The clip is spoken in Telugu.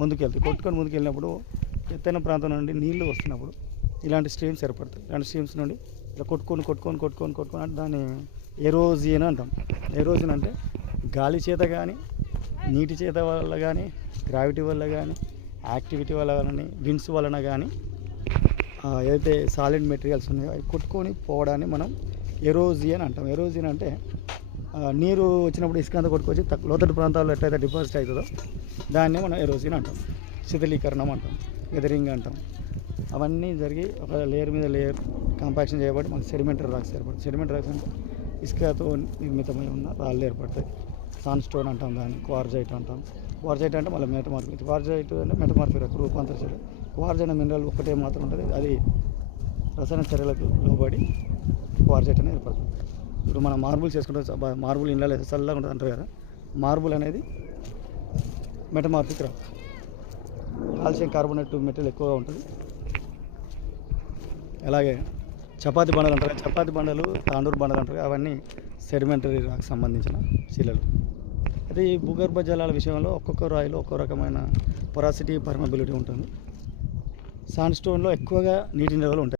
ముందుకెళ్తాయి. కొట్టుకొని ముందుకెళ్ళినప్పుడు ఎత్తైన ప్రాంతం నుండి నీళ్ళు వస్తున్నప్పుడు ఇలాంటి స్ట్రీమ్స్ ఏర్పడతాయి. ఇలాంటి స్ట్రీమ్స్ నుండి ఇలా కొట్టుకొని కొట్టుకొని కొట్టుకొని కొట్టుకొని అంటే దాన్ని ఎరోజియన్ అంటాం. ఎరోజన్ అంటే గాలి చేత కానీ నీటి చేత వల్ల కానీ గ్రావిటీ వల్ల కానీ యాక్టివిటీ వల్ల కానీ విన్స్ వలన కానీ ఏదైతే సాలిడ్ మెటీరియల్స్ ఉన్నాయో అవి కొట్టుకొని పోవడాన్ని మనం ఎరోజియన్ అంటాం. ఎరోజియన్ అంటే నీరు వచ్చినప్పుడు ఇసుక అంతా కొట్టుకొచ్చి తక్కువ లోతట్టు ప్రాంతాల్లో ఎట్లయితే డిపాజిట్ అవుతుందో దాన్నే మనం ఎరోజియన్ అంటాం. శిథిలీకరణం అంటాం. వెదరింగ్ అంటాం. అవన్నీ జరిగి ఒక లేయర్ మీద లేయర్ కాంపాక్షన్ చేయబడి మనకు సెడిమెంటరీ రాక్స్ ఏర్పడుతుంది సెడిమెంటరీ రాక్స్ అంటే ఇసుకతో నిర్మితమై ఉన్న రాళ్ళు ఏర్పడతాయి. సాన్ స్టోన్ అంటాం దాన్ని క్వార్జైట్ అంటాం. క్వార్జైట్ అంటే మళ్ళీ మెటమార్ఫిక్ క్వార్జైట్ అంటే మెటమార్ఫిక్ రూపాంతర చర్య క్వార్జ్ మినరల్ ఒకటే మాత్రం ఉంటుంది. అది రసాయన చర్యలకు లోబడి క్వార్జైట్ అనేది ఏర్పడుతుంది. ఇప్పుడు మనం మార్బుల్ చేసుకుంటే మార్బుల్ ఇండ్లలో చల్లగా ఉంటుంది అంటారు కదా. మార్బుల్ అనేది metamorphic rock calcium carbonate material ఎక్కువగా ఉంటుంది. అలాగే చపాతి బండలు అంటారు చపాతి బండలు తాండూరు బండలు అంటారు అవన్నీ సెడిమెంటరీ రాక్ సంబంధించిన శిలలు అయితే ఈ భూగర్భ జలాల విషయంలో ఒక్కొక్క రాయిలో ఒక్కో రకమైన పొరాసిటీ పర్మబిలిటీ ఉంటుంది. సాండ్ స్టోన్లో ఎక్కువగా నీటి నిల్వలు ఉంటాయి.